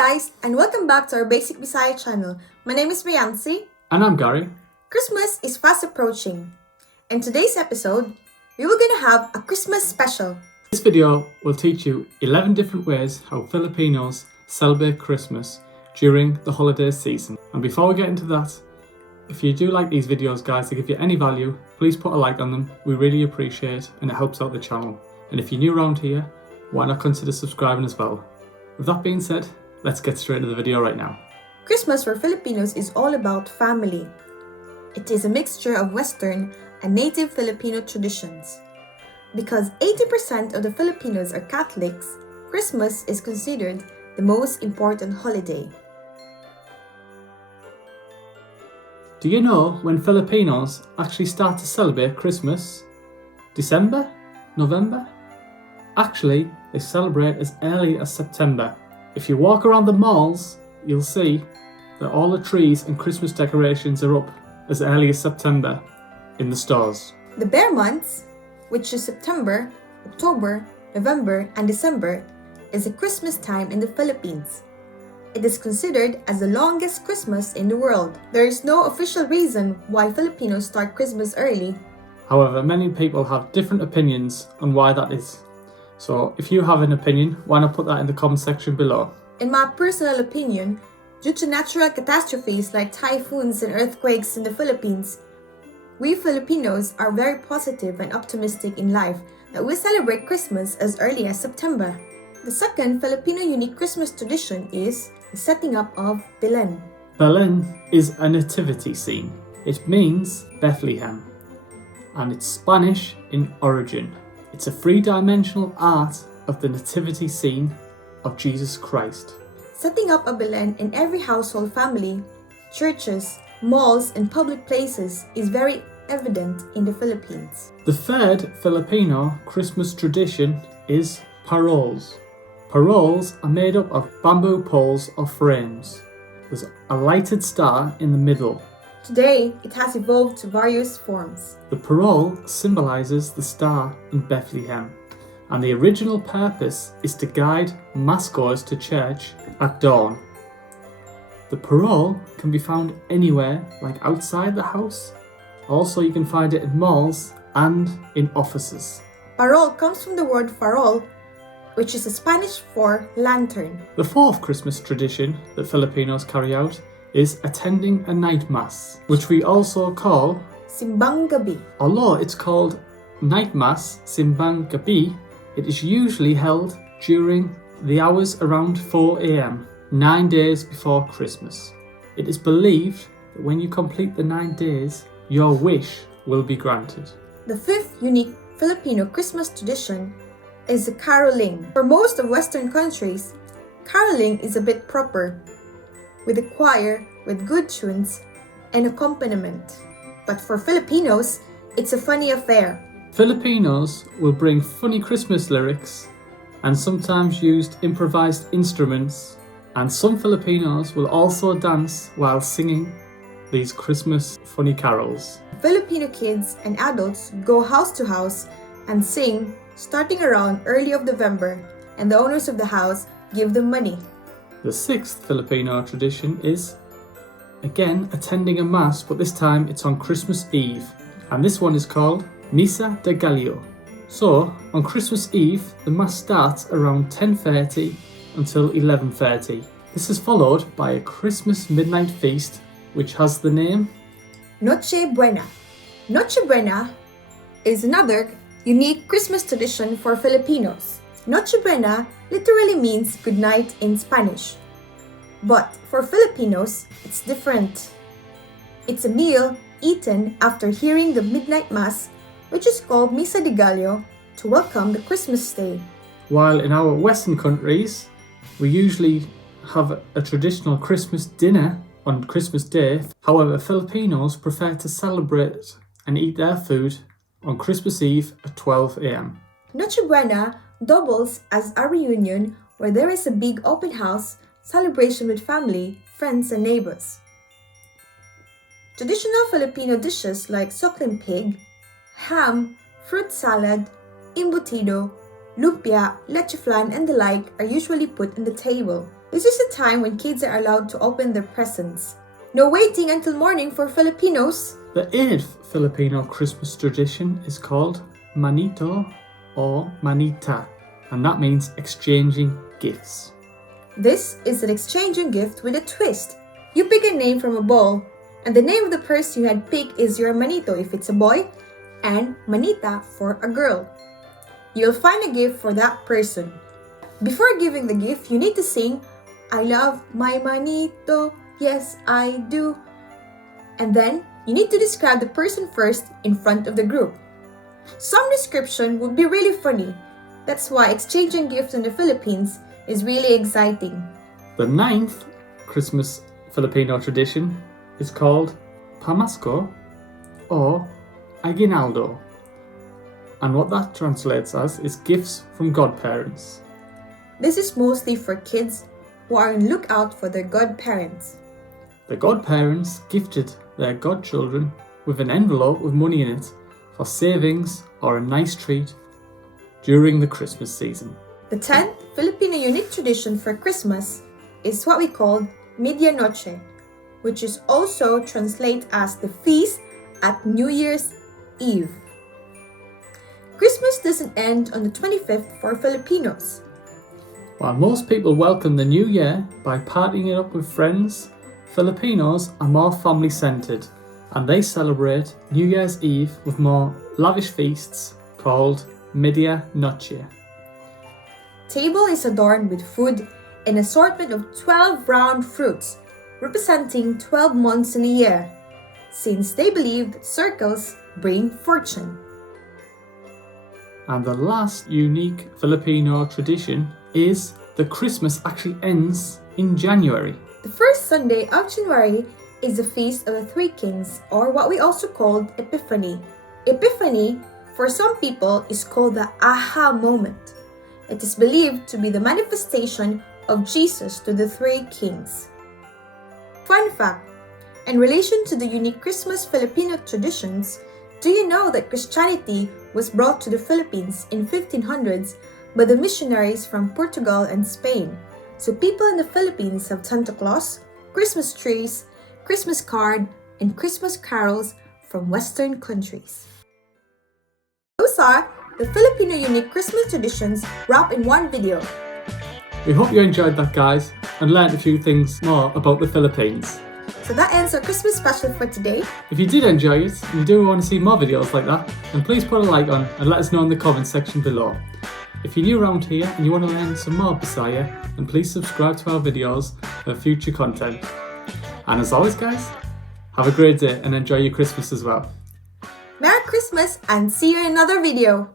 guys, and welcome back to our Basic Bisaya channel. My name is Reancy. And I'm Gary. Christmas is fast approaching. In today's episode, we were going to have a Christmas special. This video will teach you 11 different ways how Filipinos celebrate Christmas during the holiday season. And before we get into that, if you do like these videos, guys, to give you any value, please put a like on them. We really appreciate it and it helps out the channel. And if you're new around here, why not consider subscribing as well? With that being said, let's get straight into the video right now. Christmas for Filipinos is all about family. It is a mixture of Western and native Filipino traditions. Because 80% of the Filipinos are Catholics, Christmas is considered the most important holiday. Do you know when Filipinos actually start to celebrate Christmas? December? November? Actually, they celebrate as early as September. If you walk around the malls, you'll see that all the trees and Christmas decorations are up as early as September in the stores. The bear months, which is September, October, November, and December, is the Christmas time in the Philippines. It is considered as the longest Christmas in the world. There is no official reason why Filipinos start Christmas early. However, many people have different opinions on why that is. So if you have an opinion, why not put that in the comment section below? In my personal opinion, due to natural catastrophes like typhoons and earthquakes in the Philippines, we Filipinos are very positive and optimistic in life that we celebrate Christmas as early as September. The second Filipino unique Christmas tradition is the setting up of Belen. Belen is a nativity scene. It means Bethlehem, and it's Spanish in origin. It's a three-dimensional art of the nativity scene of Jesus Christ. Setting up a Belen in every household family, churches, malls, and public places is very evident in the Philippines. The third Filipino Christmas tradition is Parols. Parols are made up of bamboo poles or frames. There's a lighted star in the middle. Today, it has evolved to various forms. The parole symbolizes the star in Bethlehem, and the original purpose is to guide massgoers to church at dawn. The parole can be found anywhere, like outside the house. Also, you can find it in malls and in offices. Parol comes from the word farol, which is a Spanish for lantern. The fourth Christmas tradition that Filipinos carry out is attending a night mass, which we also call Simbang Gabi. Although it's called night mass, Simbang Gabi, it is usually held during the hours around 4 a.m, 9 days before Christmas. It is believed that when you complete the 9 days, your wish will be granted. The fifth unique Filipino Christmas tradition is the caroling. For most of Western countries, caroling is a bit proper, with a choir with good tunes and accompaniment. But for Filipinos, it's a funny affair. Filipinos will bring funny Christmas lyrics and sometimes used improvised instruments, and some Filipinos will also dance while singing these Christmas funny carols. Filipino kids and adults go house to house and sing starting around early of November, and the owners of the house give them money. The sixth Filipino tradition is, again, attending a mass, but this time it's on Christmas Eve, and this one is called Misa de Gallo. So, on Christmas Eve, the mass starts around 10:30 until 11:30. This is followed by a Christmas midnight feast, which has the name Noche Buena. Noche Buena is another unique Christmas tradition for Filipinos. Noche Buena literally means good night in Spanish. But for Filipinos, it's different. It's a meal eaten after hearing the midnight mass, which is called Misa de Gallo, to welcome the Christmas day. While in our Western countries, we usually have a traditional Christmas dinner on Christmas Day. However, Filipinos prefer to celebrate and eat their food on Christmas Eve at 12 a.m. Noche Buena doubles as a reunion where there is a big open house celebration with family, friends, and neighbors. Traditional Filipino dishes like suckling pig, ham, fruit salad, embutido, lumpia, leche flan, and the like are usually put on the table. This is the time when kids are allowed to open their presents. No waiting until morning for Filipinos. The 8th Filipino Christmas tradition is called Manito or Manita, and that means exchanging gifts. This is an exchanging gift with a twist. You pick a name from a bowl, and the name of the person you had picked is your Manito if it's a boy, and Manita for a girl. You'll find a gift for that person. Before giving the gift, you need to sing, "I love my Manito, yes I do." And then, you need to describe the person first in front of the group. Some description would be really funny. That's why exchanging gifts in the Philippines is really exciting. The 9th Christmas Filipino tradition is called Pamasko or Aguinaldo. And what that translates as is gifts from godparents. This is mostly for kids who are on lookout for their godparents. The godparents gifted their godchildren with an envelope with money in it for savings or a nice treat during the Christmas season. The 10th Filipino unique tradition for Christmas is what we call Noche, which is also translated as the feast at New Year's Eve. Christmas doesn't end on the 25th for Filipinos. While most people welcome the new year by partying it up with friends, Filipinos are more family-centred and they celebrate New Year's Eve with more lavish feasts called Noche. Table is adorned with food and assortment of 12 round fruits, representing 12 months in a year, since they believe that circles bring fortune. And the last unique Filipino tradition is the Christmas actually ends in January. The first Sunday of January is the Feast of the Three Kings, or what we also called Epiphany. Epiphany, for some people, is called the aha moment. It is believed to be the manifestation of Jesus to the three kings. Fun fact, in relation to the unique Christmas Filipino traditions, do you know that Christianity was brought to the Philippines in 1500s by the missionaries from Portugal and Spain? So people in the Philippines have Santa Claus, Christmas trees, Christmas card, and Christmas carols from Western countries. Those are the Filipino unique Christmas traditions wrapped in one video. We hope you enjoyed that, guys, and learned a few things more about the Philippines. So that ends our Christmas special for today. If you did enjoy it and you do want to see more videos like that, then please put a like on and let us know in the comments section below. If you're new around here and you want to learn some more Bisaya, then please subscribe to our videos for future content. And as always, guys, have a great day and enjoy your Christmas as well. Merry Christmas and see you in another video.